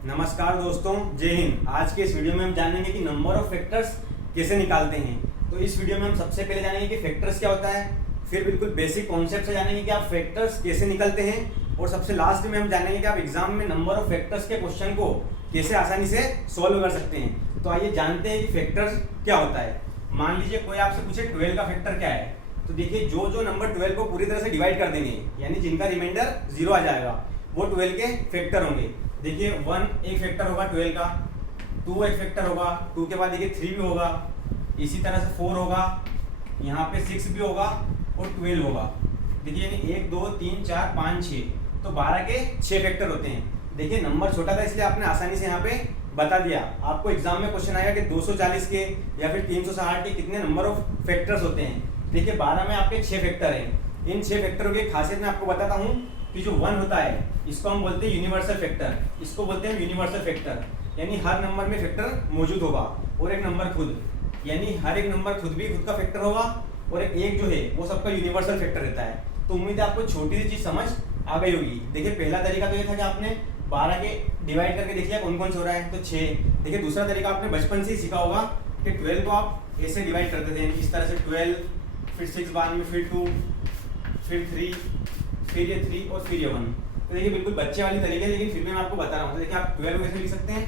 नमस्कार दोस्तों, जय हिंद। आज के इस वीडियो में हम जानेंगे कि नंबर ऑफ फैक्टर्स कैसे निकालते हैं। तो इस वीडियो में हम सबसे पहले जानेंगे कि फैक्टर्स क्या होता है, फिर बिल्कुल बेसिक कॉन्सेप्ट से जानेंगे कि आप फैक्टर्स कैसे निकलते हैं, और सबसे लास्ट में हम जानेंगे कि आप एग्जाम में नंबर ऑफ फैक्टर्स के क्वेश्चन को कैसे आसानी से सॉल्व कर सकते हैं। तो आइए जानते हैं कि फैक्टर्स क्या होता है। मान लीजिए कोई आपसे पूछे 12 का फैक्टर क्या है, तो देखिए जो नंबर 12 को पूरी तरह से डिवाइड कर देंगे, यानी जिनका रिमाइंडर 0 आ जाएगा, वो 12 के फैक्टर होंगे। देखिए 1 एक फैक्टर होगा 12 का, 2 एक फैक्टर होगा, 2 के बाद देखिए 3 भी होगा, इसी तरह से 4 होगा, यहाँ पे 6 भी होगा और 12 होगा। देखिए यानी 1 2 3 4 5 6, तो 12 के 6 फैक्टर होते हैं। देखिए नंबर छोटा था इसलिए आपने आसानी से यहाँ पे बता दिया। आपको एग्जाम में क्वेश्चन आएगा कि 240 के या फिर 360 के कितने नंबर ऑफ फैक्टर्स होते हैं। देखिए 12 में आपके 6 फैक्टर हैं। इन 6 फैक्टरों की खासियत मैं आपको बताता हूँ कि जो 1 होता है इसको हम बोलते हैं यूनिवर्सल फैक्टर, इसको बोलते हैं यूनिवर्सल फैक्टर, यानी हर नंबर में फैक्टर मौजूद होगा और एक नंबर खुद, यानी हर एक नंबर खुद भी खुद का फैक्टर होगा, और एक जो है वो सबका यूनिवर्सल फैक्टर रहता है। तो उम्मीद है आपको छोटी सी चीज समझ आ गई होगी। देखिए पहला तरीका तो ये था कि आपने 12 के डिवाइड करके देख लिया कौन कौन से हो रहा है, तो 6। देखिए दूसरा तरीका आपने बचपन से ही सीखा होगा कि 12 को आप ऐसे डिवाइड करते थे, इस तरह से 12, फिर 6 बाद में, फिर 2, फिर 3, फिर ये 3 और फिर ये 1। तो देखिए बिल्कुल बच्चे वाली तरीके है, लेकिन फिर भी मैं आपको बता रहा हूँ। तो देखिए आप 12 को कैसे लिख सकते हैं,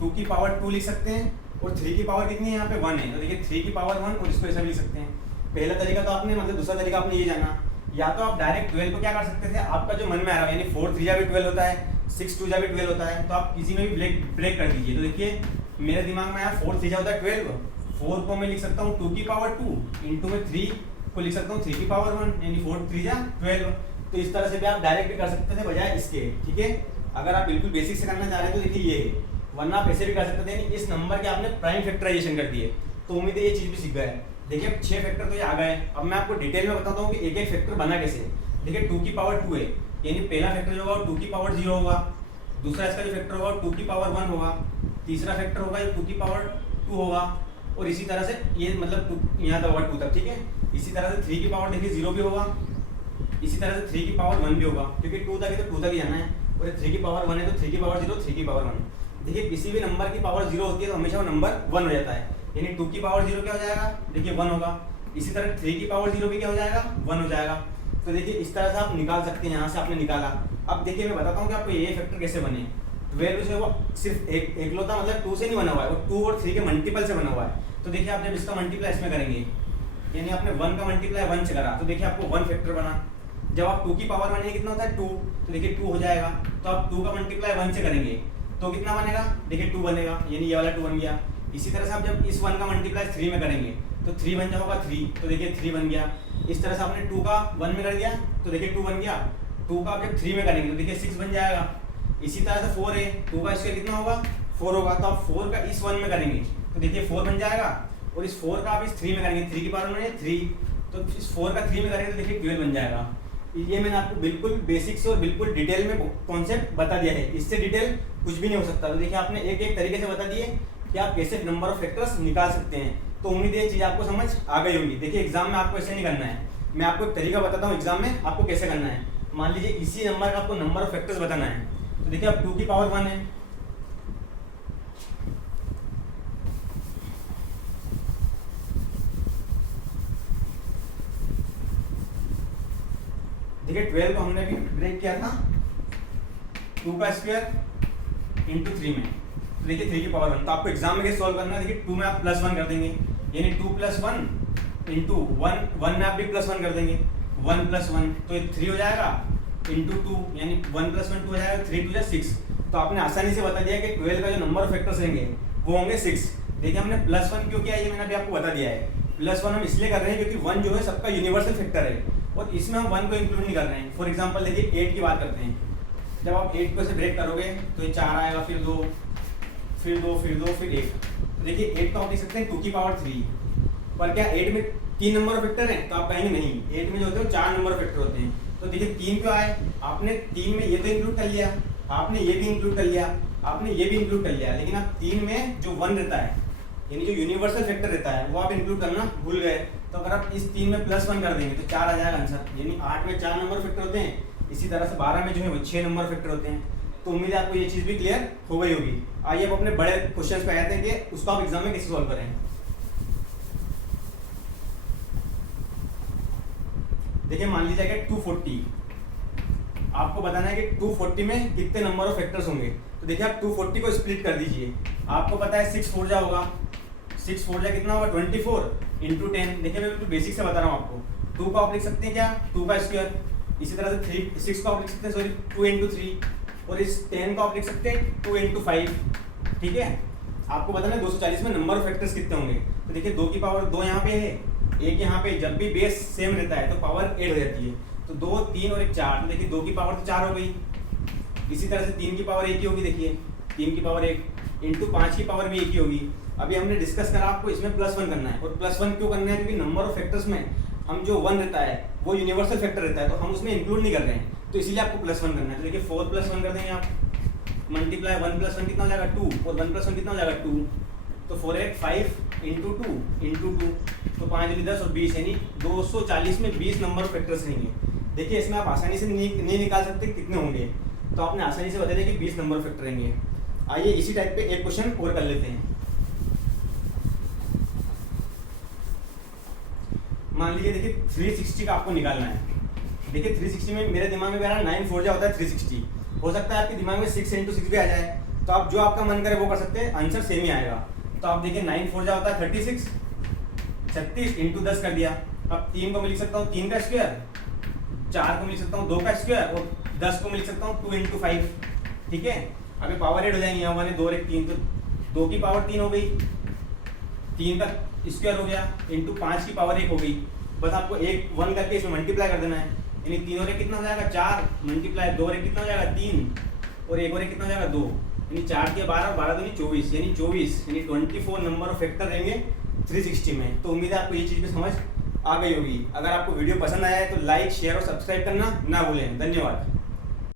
2 की पावर 2 लिख सकते हैं, और 3 की पावर कितनी है यहाँ पे 1 है, तो देखिए 3 की पावर 1, और इसको ऐसा भी लिख सकते हैं। पहला तरीका तो आपने दूसरा तरीका आपने ये जाना। या तो आप डायरेक्ट 12 को क्या कर सकते थे, आपका जो मन में आ रहा है, यानी 4 3 भी 12 होता है, 6 2 भी 12 होता है, तो आप किसी में भी ब्रेक कर दीजिए। तो देखिए मेरे दिमाग में आया 4 3 होता है 12, 4 को मैं लिख सकता हूँ 2 की पावर 2, इंटू में 3 को लिख सकता हूँ 3 की पावर 1, यानी 4 3 12। तो इस तरह से भी आप डायरेक्ट भी कर सकते थे बजाय इसके, ठीक है। अगर आप बिल्कुल बेसिक से करना चाह रहे हैं तो देखिए ये है, वरना आप ऐसे भी कर सकते थे। इस नंबर के आपने प्राइम फैक्टराइजेशन कर दिए, तो उम्मीद है ये चीज भी सीख गए। देखिए 6 फैक्टर तो ये आ गए। अब मैं आपको डिटेल में बताता हूँ कि एक एक फैक्टर बना कैसे। देखिए 2 की पावर 2 है, यानी पहला फैक्टर जो होगा 2 की पावर 0 होगा, दूसरा इसका जो फैक्टर होगा 2 की पावर 1 होगा, तीसरा फैक्टर होगा 2 की पावर 2 होगा, और इसी तरह से ये मतलब यहाँ तक होगा 2 तक, ठीक है। इसी तरह से 3 की पावर देखिए 0 भी होगा, इसी तरह से 3 की पावर 1 भी होगा, क्योंकि 2 तक है तो 2 तक ही आना है, और 3 की पावर 1 है तो 3 की पावर 0, 3 की पावर 1। देखिए किसी भी नंबर की पावर 0 होती है तो हमेशा वो नंबर 1 हो जाता है, यानी 2 की पावर 0 क्या हो जाएगा, देखिए 1 होगा। इसी तरह 3 की पावर 0 भी क्या हो जाएगा, 1 हो जाएगा। तो देखिए इस तरह से आप निकाल सकते हैं। यहाँ से आपने निकाला। अब देखिए मैं बताता हूँ कि आपको ये फैक्टर कैसे बने। 12 जो है वो सिर्फ एकलौता मतलब 2 से नहीं बना हुआ है, वो 2 और 3 के मल्टीपल से बना हुआ है। तो देखिए आप जब इसका मल्टीप्लाई इसमें करेंगे, यानी आपने 1 का मल्टीप्लाई 1 से करा, तो देखिए आपको 1 फैक्टर बना। जब आप 2 की पावर 1 है कितना होता है 2, तो देखिए 2 हो जाएगा। तो आप 2 का मल्टीप्लाई 1 से करेंगे तो कितना बनेगा, देखिए 2 बनेगा, यानी ये वाला 2 बन गया। इसी तरह से आप जब इस 1 का मल्टीप्लाई 3 में करेंगे तो 3 बन जाएगा 3, तो देखिए 3 बन गया। इस तरह से आपने 2 का 1 में कर दिया तो देखिए 2 बन गया। 2 का आप जब 3 में करेंगे तो देखिए 6 बन जाएगा। इसी तरह से 4 है, 2 का इसका कितना होगा 4 होगा, तो आप 4 का इस 1 में करेंगे तो देखिए 4 बन जाएगा, और इस 4 का आप इस 3 में करेंगे, 3 की पावर में 3, तो इस 4 का 3 में करेंगे तो देखिए 12 बन जाएगा। ये मैंने आपको बिल्कुल बेसिक से और बिल्कुल डिटेल में कॉन्सेप्ट बता दिया है, इससे डिटेल कुछ भी नहीं हो सकता। तो देखिए आपने एक एक तरीके से बता दिए कि आप कैसे नंबर ऑफ फैक्टर्स निकाल सकते हैं। तो उम्मीद है ये चीज़ आपको समझ आ गई होगी। देखिए एग्जाम में आपको ऐसे नहीं करना है, मैं आपको एक तरीका बताता हूँ एग्जाम में आपको कैसे करना है। मान लीजिए इसी नंबर का आपको नंबर ऑफ फैक्टर्स बताना है, तो देखिए अब 2 की पावर 1 है, देखिए 12 को हमने भी ब्रेक किया था 2 का स्क्वायर इंटू 3 में, तो देखिए 3 की पावर 1। तो आपको एग्जाम में कैसे सॉल्व करना है, देखिए 2 में आप +1 कर देंगे, यानी 2 + 1 इंटू 1 में आप भी +1 कर देंगे, 1 + 1 तो ये 3 हो जाएगा, इंटू 2 यानी 1 + 1 2 हो जाएगा, 3 2 6। तो आपने आसानी से बता दिया कि 12 का जो नंबर ऑफ फैक्टर्स रहेंगे वो होंगे 6। देखिए हमने +1 क्यों किया ये मैंने अभी आपको बता दिया है। +1 हम इसलिए कर रहे हैं क्योंकि 1 जो है सबका यूनिवर्सल फैक्टर है, और इसमें हम 1 को इंक्लूड नहीं कर रहे हैं। फॉर एग्जांपल देखिए 8 की बात करते हैं, जब आप 8 को से ब्रेक करोगे तो ये 4 आएगा, फिर 2, फिर 2, फिर 2, फिर 1। तो देखिए 8 को आप लिख सकते हैं 2 की पावर 3, पर क्या 8 में 3 नंबर ऑफ फैक्टर हैं, तो आप कहेंगे नहीं, 8 में जो होते हैं 4 नंबर ऑफ फैक्टर होते हैं। तो देखिए 3 क्यों आए, आपने 3 में ये तो इंक्लूड कर लिया, आपने ये भी इंक्लूड कर लिया, आपने ये भी इंक्लूड कर लिया, लेकिन आप 3 में जो 1 रहता है, यानी जो यूनिवर्सल फैक्टर रहता है, वो आप इंक्लूड करना भूल गए। तो अगर आप इस 3 में +1 कर देंगे तो 4 आ जाएगा आंसर, यानी 8 में 4 नंबर फैक्टर होते हैं। इसी तरह से 12 में जो है वो 6 नंबर फैक्टर होते हैं। तो तो उम्मीद है आपको ये चीज़ भी क्लियर हो गई होगी। आइए अब अपने बड़े क्वेश्चन पे आते हैं कि उसको आप एग्जाम में कैसे सॉल्व करें। देखिए मान लीजिए कि 240, आपको बताना है कि 240 में कितने नंबर ऑफ फैक्टर्स होंगे। तो देखिए आप 240 को स्प्लिट कर दीजिए। आपको पता है 6 4 जा होगा, 6 4 जा कितना होगा 24 इंटू 10। देखिए मैं बिल्कुल बेसिक से बता रहा हूँ आपको। 2 को आप लिख सकते हैं क्या 2 का स्क्वायर, इसी तरह से 6 को आप लिख सकते हैं सॉरी 2 इंटू 3, और इस 10 को आप लिख सकते हैं 2 इंटू 5। ठीक है, आपको बताना है 240 में नंबर ऑफ फैक्टर्स कितने होंगे। तो देखिए 2 की पावर 2 यहाँ पे है, एक यहाँ पे, जब भी बेस सेम रहता है तो पावर 8 हो जाती है। तो 2 3 और 1 4, तो देखिए 2 की पावर तो 4 हो गई। इसी तरह से 3 की पावर 1 ही होगी, देखिए 3 की पावर 1 इंटू 5 की पावर भी 1 ही होगी। अभी हमने डिस्कस करा आपको इसमें +1 करना है, और +1 क्यों करना है, क्योंकि नंबर ऑफ फैक्टर्स में हम जो 1 रहता है वो यूनिवर्सल फैक्टर रहता है, तो हम उसमें इंक्लूड नहीं कर रहे हैं, तो इसीलिए आपको +1 करना है। तो देखिए 4 + 1 कर देंगे आप, मल्टीप्लाई 1 + 1 कितना हो जाएगा 2, और 1 + 1 कितना हो जाएगा 2, तो 4 8 5 इंटू 2 इंटू 2, तो 5 10 और 20, यानी 240 में 20 नंबर ऑफ फैक्टर्स रहेंगे। देखिए इसमें आप आसानी से नहीं निकाल सकते कितने होंगे, तो आपने आसानी से बता दिया कि 20 नंबर ऑफ फैक्टर रहेंगे। आइए इसी टाइप पे एक क्वेश्चन और कर लेते हैं। मान लीजिए देखिए 360 का आपको निकालना है। देखिए 360 में मेरे दिमाग में 9 4 जा होता है 360, हो सकता है आपके दिमाग में 6 इंटू 6 भी आ जाए, तो आप जो आपका मन करे वो कर सकते हैं, आंसर सेम ही आएगा। तो आप देखिए 9 4 जा होता है 36, 36 इंटू 10 कर दिया। अब 3 को मैं लिख सकता हूँ 3 का स्क्वायर, 4 को मैं लिख सकता हूँ 2 का स्क्वायर, और 10 को मैं लिख सकता हूँ 2 इंटू 5। ठीक है, अभी पावर 8 हो जाएंगे, यहाँ मैंने 2 और 1 3, तो 2 की पावर 3 हो गई, 3 का स्क्वायर हो गया, इंटू 5 की पावर 1 हो गई। बस आपको 1 करके इसमें मल्टीप्लाई कर देना है, यानी 3 और 1 कितना हो जाएगा 4, मल्टीप्लाई 2 और 1 कितना हो जाएगा 3, और 1 और 1 कितना हो जाएगा 2, यानी 4 के 12 और 12 दूनी 24, यानी 24 नंबर ऑफ फैक्टर रहेंगे 360 में। तो उम्मीद है आपको ये चीज़ भी समझ आ गई होगी। अगर आपको वीडियो पसंद आया है तो लाइक शेयर और सब्सक्राइब करना ना भूलें। धन्यवाद।